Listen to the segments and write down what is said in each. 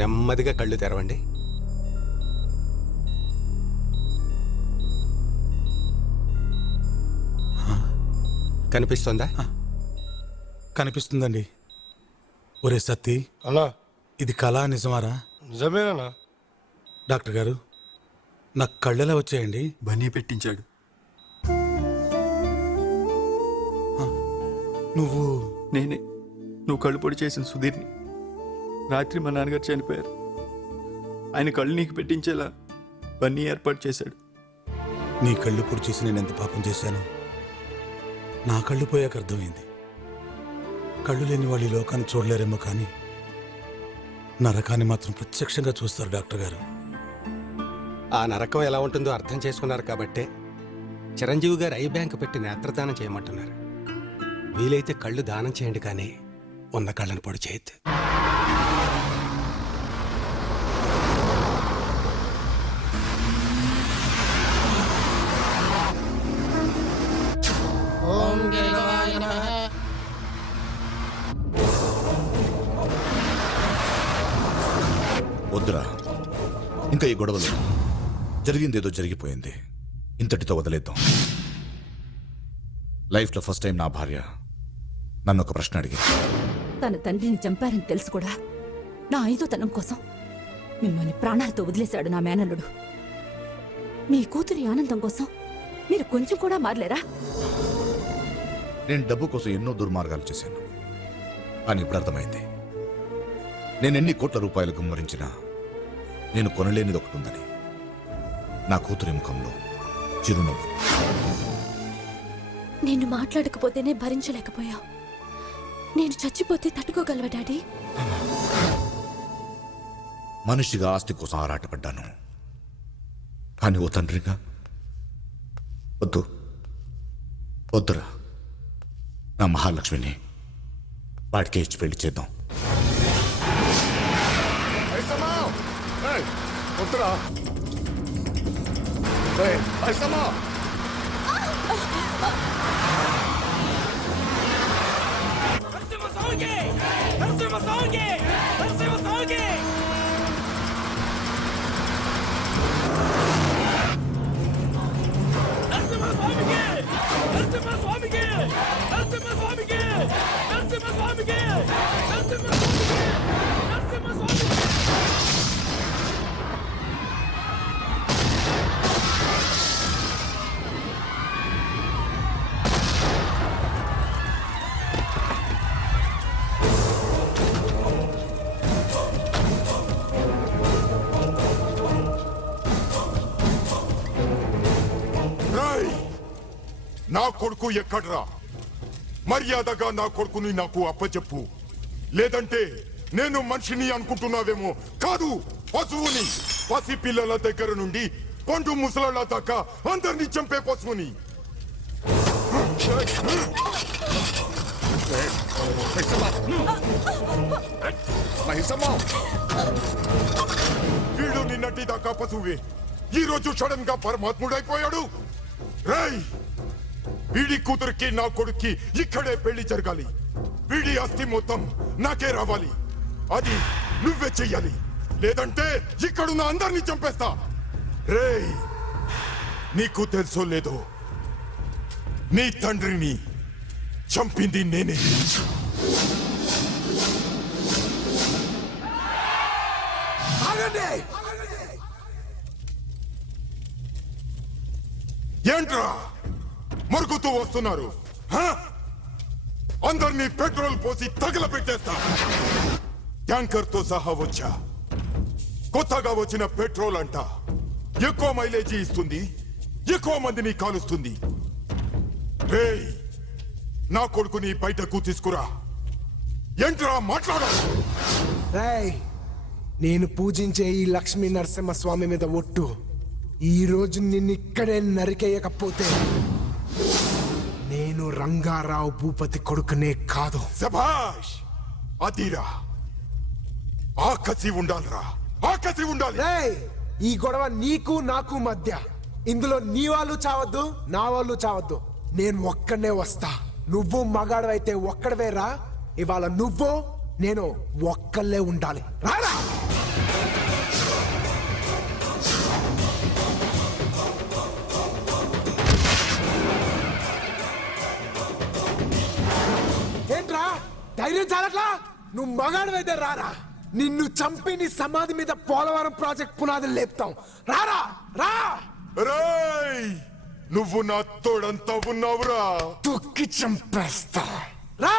నెమ్మదిగా కళ్ళు తెరవండి. కనిపిస్తుందా? కనిపిస్తుందండి. ఒరే సత్తి, అన్నా ఇది కళా నిజమారా? నిజమేనా డాక్టర్ గారు, నాకు కళ్ళెలా వచ్చాయండి? బన్నీ పెట్టించాడు. నువ్వు? నేనే, నువ్వు కళ్ళు పొడి చేసిన సుధీర్ని. రాత్రి మా నాన్నగారు చనిపోయారు. ఆయన కళ్ళు నీకు పెట్టించేలా బన్నీ ఏర్పాటు చేశాడు. నీ కళ్ళు పొడి చేసి నేను ఎంత పాపం చేశాను. నా కళ్ళు పోయాక అర్థమైంది. కళ్ళు లేని వాళ్ళు ఈ లోకాన్ని చూడలేరేమో కానీ నరకాన్ని మాత్రం ప్రత్యక్షంగా చూస్తారు డాక్టర్ గారు. ఆ నరకం ఎలా ఉంటుందో అర్థం చేసుకున్నారు కాబట్టే చిరంజీవి గారు ఐ బ్యాంక్ పెట్టి నేత్రదానం చేయమంటున్నారు. వీలైతే కళ్ళు దానం చేయండి, కానీ ఉన్న కళ్ళను పొడి చేయొద్దు. వద్దురా, ఇంకా ఈ గొడవలు. జరిగిందేదో జరిగిపోయింది, ఇంతటితో వదిలేద్దాం. లైఫ్లో ఫస్ట్ టైం నా భార్య నన్ను ఒక ప్రశ్న అడిగింది. తన తండ్రిని చంపారని తెలుసు కూడా నా 5వ తనం కోసం మిమ్మల్ని ప్రాణాలతో వదిలేశాడు నా మేనల్లుడు. మీ కూతురి ఆనందం కోసం మీరు కొంచెం కూడా మారలేరా? నేను డబ్బు కోసం ఎన్నో దుర్మార్గాలు చేశాను, కానీ ఇప్పుడు అర్థమైంది. నేను ఎన్ని కోట్ల రూపాయలు గుమ్మరించినా నేను కొనలేనిది ఒకటి ఉందని. నా కూతురి ముఖంలో చిరునవ్వు. నేను మాట్లాడకపోతేనే భరించలేకపోయావు. నేను చచ్చిపోతే తట్టుకోగలవా డాడీ? మనిషిగా ఆస్తి కోసం ఆరాటపడ్డాను, కానీ ఓ తండ్రిగా వద్దు, వద్దురా. నా మహాలక్ష్మిని వాడికే ఇచ్చి పెళ్లి చేద్దాం. నా కొడుకు ఎక్కడ్రా? మర్యాదగా నా కొడుకుని నాకు అప్పచెప్పు, లేదంటే నేను మనిషిని అనుకుంటున్నావేమో. కాదు, పశువుని. పసి పిల్లల దగ్గర నుండి పండు ముసలాళ్ళ దాకా అందరినీ చంపే పశువుని. వీడు నిన్నటి దాకా పశువే, ఈ రోజు సడన్ గా పరమాత్ముడైపోయాడు. రేయ్, వీడి కూతురికి నా కొడుక్కి ఇక్కడే పెళ్లి జరగాలి. వీడి ఆస్తి మొత్తం నాకే రావాలి. అది నువ్వే చెయ్యాలి, లేదంటే ఇక్కడున్న అందరినీ చంపేస్తా. రేయ్, నీకు తెలుసో లేదో, నీ తండ్రిని చంపింది నేనే. ఏంట్రా మరుగుతూ వస్తున్నారు? అందరినీ పెట్రోల్ పోసి తగలబెట్టేస్తా. ట్యాంకర్ తో సహా వచ్చా. కొత్తగా వచ్చిన పెట్రోల్ అంట ఎక్కువ మైలేజీ ఇస్తుంది, ఎక్కువ మందిని కాలుస్తుంది. రేయ్, నా కొడుకుని బయటకు తీసుకురా. ఏంట్రా మాట్లాడాలి? రేయ్, నేను పూజించే ఈ లక్ష్మీ నరసింహస్వామి మీద ఒట్టు, ఈ రోజు నిన్నిక్కడే నరికేయకపోతే నేను రంగారావు భూపతి కొడుకునే కాదు. శభాష్, అదిరా. ఆకసి ఉండాలిరా, ఆకసి ఉండాలి. ఈ గొడవ నీకు నాకు మధ్య. ఇందులో నీ వాళ్ళు చావద్దు, నా వాళ్ళు చావద్దు. నేను ఒక్కడనే వస్తా. నువ్వు మగాడవైతే ఒక్కడవేరా. ఇవాళ నువ్వు నేను ఒక్కళ్ళే ఉండాలి. రారా. ఏంట్రా ధైర్యం చాలట్లా? నువ్వు మగాడివైతే రారా, నిన్ను చంపి నీ సమాధి మీద పోలవరం ప్రాజెక్ట్ పునాదులు లేపుతాం. రారా రా. రేయ్ నువ్వు నా తోడంతా ఉన్నావురా. తొక్కి చంపేస్తా. రా.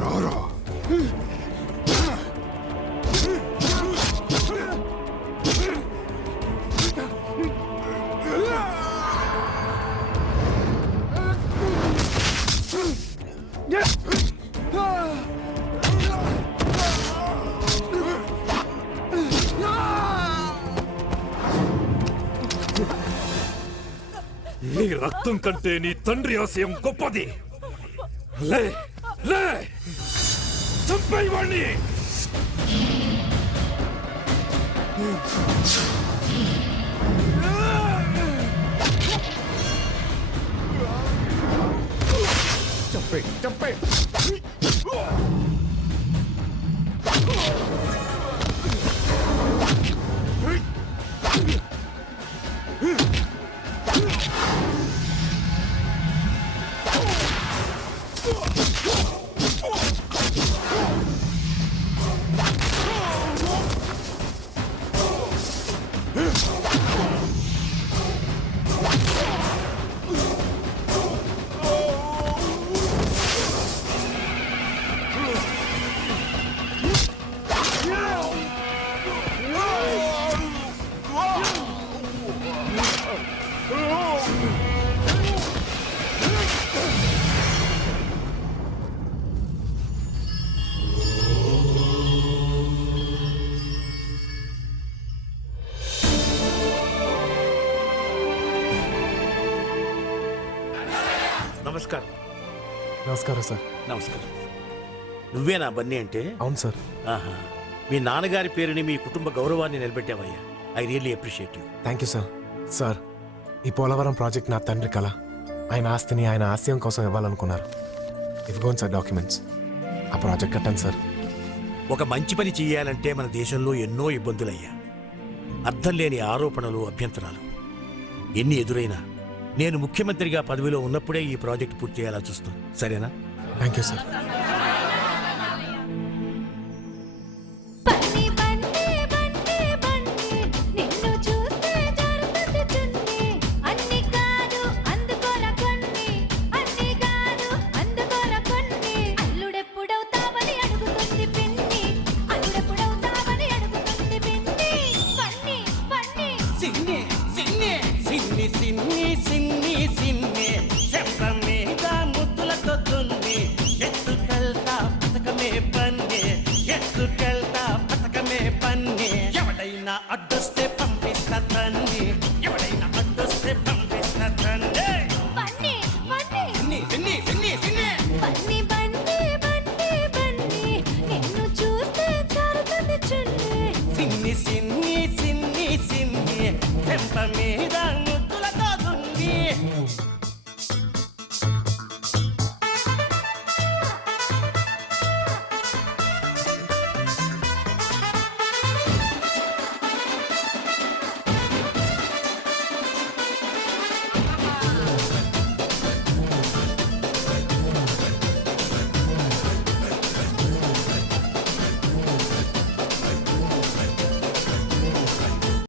రారా. నీ రక్తం కంటే నీ తండ్రి ఆశయం గొప్పది. లే లే చంపేవాణ్ణి. చంపే. నమస్కారం. నమస్కారం సార్. నమస్కారం. నువ్వేనా బన్నీ అంటే? అవును సార్. ఆహా, మీ నాన్నగారి పేరుని మీ కుటుంబ గౌరవాన్ని నిలబెట్టావయ్యా. I really appreciate you. Thank you sir. Sir, ఈ పోలవరం ప్రాజెక్ట్ నా తండ్రి కళ. ఆయన ఆస్తిని ఆయన ఆశయం కోసం ఇవ్వాలనుకున్నారు. ఇదిగోండి సార్ డాక్యుమెంట్స్. ఆ ప్రాజెక్ట్ కట్టండి సార్. ఒక మంచి పని చెయ్యాలంటే మన దేశంలో ఎన్నో ఇబ్బందులయ్యా. అర్థం లేని ఆరోపణలు, అభ్యంతరాలు ఎన్ని ఎదురైనా నేను ముఖ్యమంత్రిగా పదవిలో ఉన్నప్పుడే ఈ ప్రాజెక్ట్ పూర్తి చేయాలా చూస్తాను. సరేనా? Thank you sir. సిన్ని సిన్ని సిన్ని శబ్దం మీద ముద్దులతో తున్ని ఎత్తు సిన్ని సిన్ని సిన్ని చెంప మీద